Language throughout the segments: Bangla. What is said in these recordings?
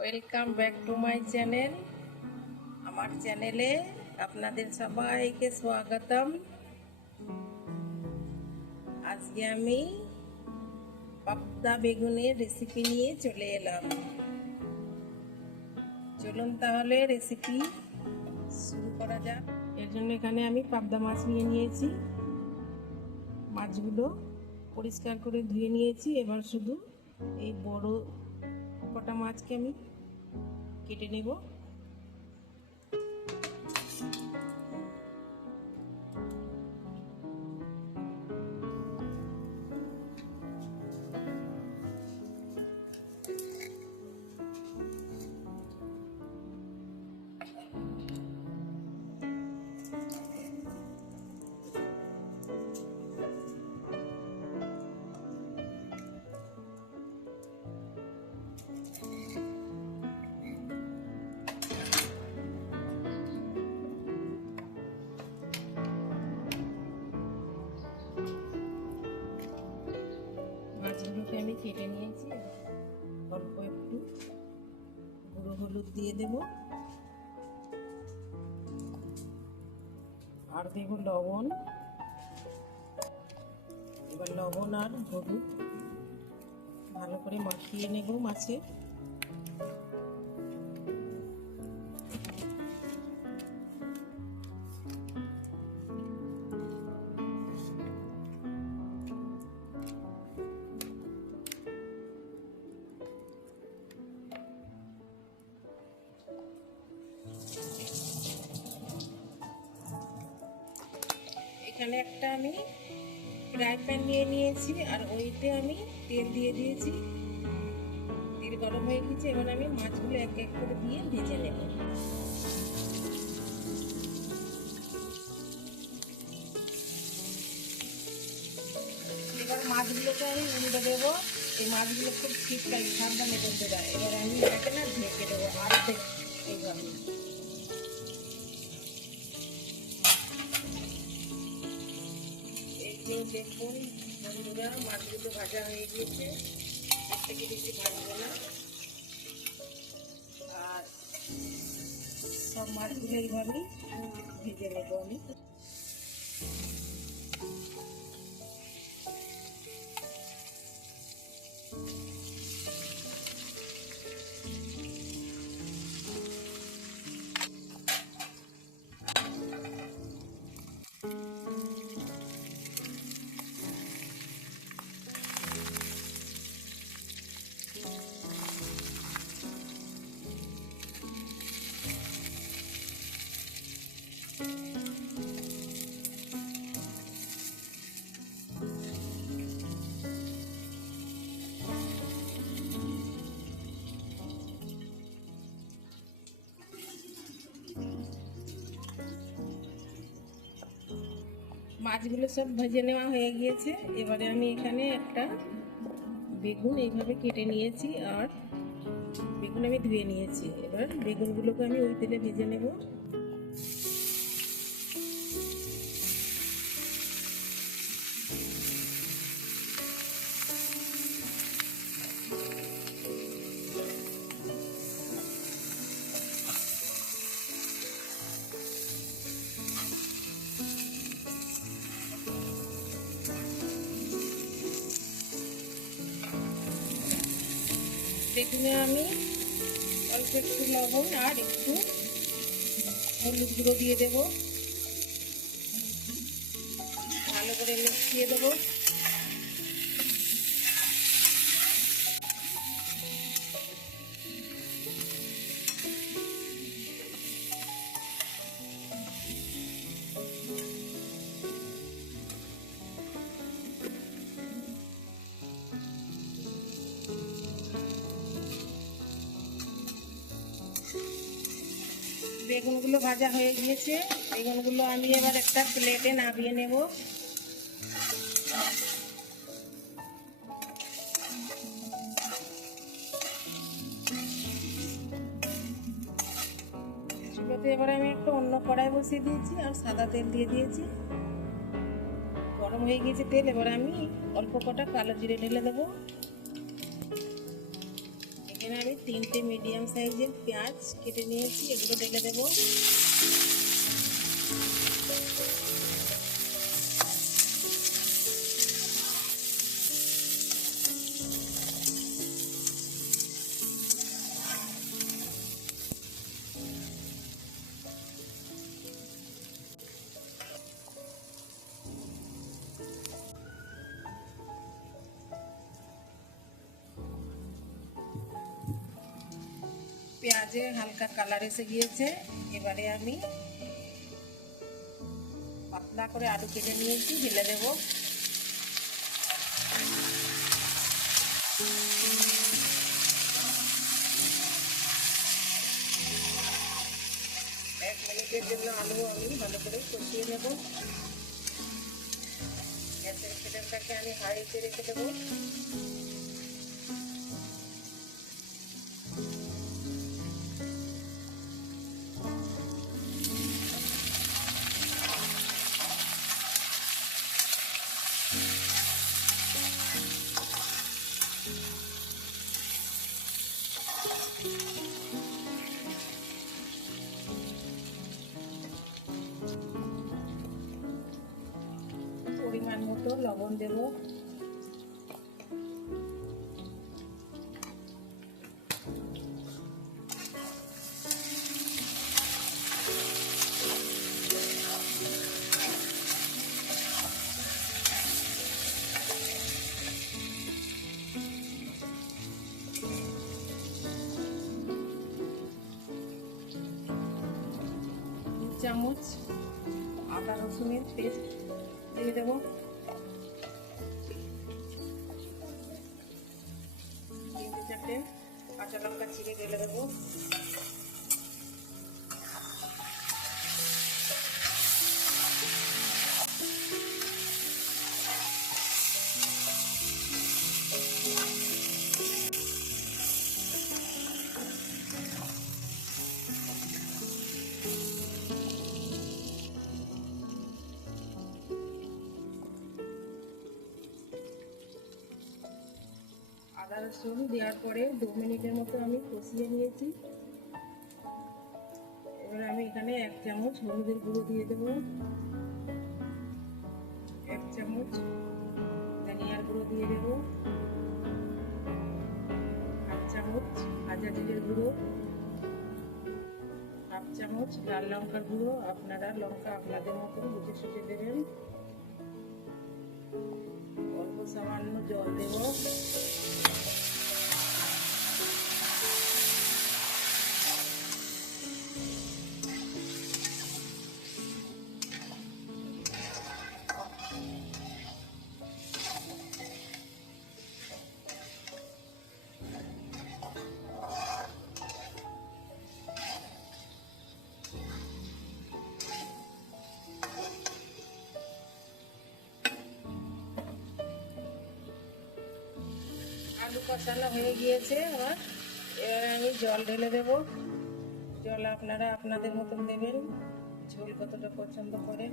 Welcome back to my channel. আমার চ্যানেলে আপনাদের সবাইকে স্বাগতম। আজকে আমি পাবদা বেগুনের রেসিপি নিয়ে চলে এলাম। চলুন তাহলে রেসিপি শুরু করা যাক। এর জন্য এখানে আমি পাবদা মাছ নিয়ে নিয়েছি। মাছগুলো পরিষ্কার করে ধুয়ে নিয়েছি। এবার শুধু এই বড় কটা মাছকে আমি কেটে নেব। মাছগুলোকে আমি কেটে নিয়েছি। অল্প একটু গুঁড়ো হলুদ দিয়ে দেব, আর দেব লবণ। এবার লবণ আর হলুদ ভালো করে মাখিয়ে নেব মাছে। এখানে একটা আমি ফ্রাই প্যান নিয়ে নিয়েছি, আর ওইতে আমি তেল দিয়ে দিয়েছি। তেল গরম হয়ে গেছে। এবার আমি মাছগুলো এক এক করে দিয়ে ভেজে নেব। এবার মাছগুলোকে আমি উল্টে দেবো। এই মাছগুলো খুব শীতকাল সাবধানে করতে যায়। এবার আমি এটাকে না ঢেকে দেবো আর এইভাবে। এই যে দেখুন বন্ধুরা, মাছগুলো ভাজা হয়ে গিয়েছে। এর থেকে বেশি ভাজবে না। আর সব মাছগুলো এইভাবেই ভেজে নেবো আমি। মাছগুলো সব ভেজে নেওয়া হয়ে গিয়েছে। এবারে আমি এখানে একটা বেগুন এইভাবে কেটে নিয়েছি, আর বেগুন আমি ধুয়ে নিয়েছি। এবার বেগুনগুলোকে আমি ওই তেলে ভেজে নেব। বেগুনে আমি অল্প একটু লবণ আর একটু হলুদ গুঁড়ো দিয়ে দেব। ভালো করে মিশিয়ে দেবো। বেগুনগুলো ভাজা হয়ে গিয়েছে। বেগুনগুলো আমি এবার একটা প্লেটে নামিয়ে নেব। চুলোতে এবার আমি একটা অন্য কড়াই বসিয়ে দিয়েছি, আর সাদা তেল দিয়ে দিয়েছি। গরম হয়ে গিয়েছে তেল। এবার আমি অল্প কটা কালো জিরে ঢেলে দেবো। এখানে আমি তিনটে মিডিয়াম সাইজের পেঁয়াজ কেটে নিয়েছি, এগুলো ঢেলে দেবো। পেঁয়াজে হালকা কালার এসে গিয়েছে, এবারে আমি পাতলা করে আলু কেটে নিয়েছি, ঢেলে দেব। এক মিনিটের জন্য আলু আমি ভালো করে কষিয়ে নেব। গ্যাসের ফ্লেমটাকে আমি হাইতে রেখে দেবো। পরিমাণ মতো লবণ দেব। চামচ আদা রসুনের পেস্ট দিয়ে দেবো। তিনটে চারটে কাঁচা লঙ্কা চিড়ে ঢেলে দেবো। আদা রসুন দেওয়ার পরে 2 মিনিটের মতো আমি কষিয়ে নিয়েছি। এবার আমি এখানে 1 চামচ হলুদের গুঁড়ো দিয়ে দেবো, 1 চামচ ধনিয়ার গুঁড়ো দিয়ে দেবো, 1/2 চামচ ভাজা জিরের গুঁড়ো, 1/2 চামচ লাল লঙ্কার গুঁড়ো। আপনারা লঙ্কা আপনাদের মতো বুঝে সুঝে দেবেন। অল্প সামান্য জল দেব। আলু কষানো হয়ে গিয়েছে। এবার আমি জল ঢেলে দেব। জল আপনারা আপনাদের মতন দেবেন, ঝোল কতটা পছন্দ করেন।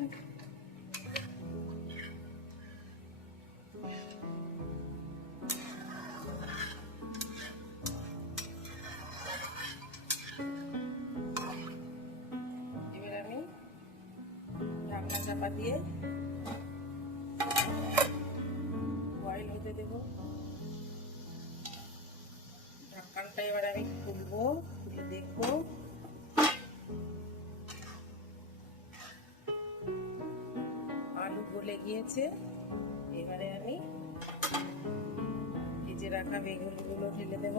এবার আমি ঢাকনা চাপা দিয়ে বয়েল হতে দেব। ঢাকনাটা এবার আমি খুলবো, খুলে দেখবো। আলু গলে গিয়েছে। এবারে আমি ভেজে রাখা বেগুনগুলো ঢেলে দেব।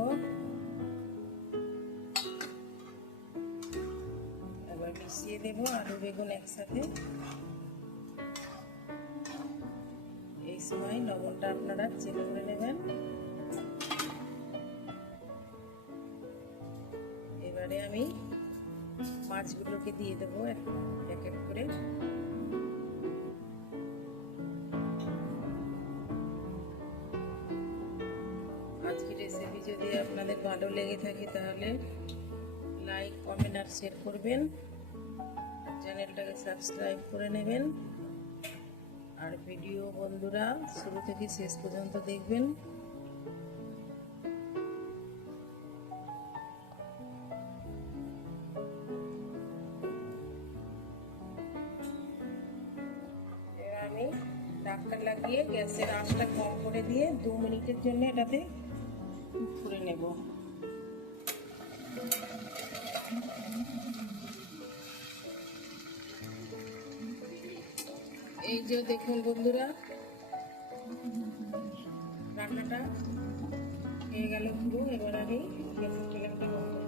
এবার মিশিয়ে দেব আলু বেগুন একসাথে। এই সময় লবণটা আপনারা চেক করে নেবেন। এবারে আমি মাছগুলোকে দিয়ে দেবো এক এক করে। আজকের রেসিপি যদি আপনাদের ভালো লেগে থাকে তাহলে লাইক, কমেন্ট আর শেয়ার করবেন। চ্যানেলটাকে সাবস্ক্রাইব করে নেবেন। আর ভিডিও বন্ধুরা শুরু থেকে শেষ পর্যন্ত দেখবেন। ঢাকা লাগিয়ে গ্যাসের আঁচটা কম করে দিয়ে 2 মিনিটের জন্য এটাতে কুক করে নেব। এই যে দেখুন বন্ধুরা, রান্নাটা হয়ে গেল পুরো। এবার আমি গ্যাসের ফ্লেমটা বন্ধ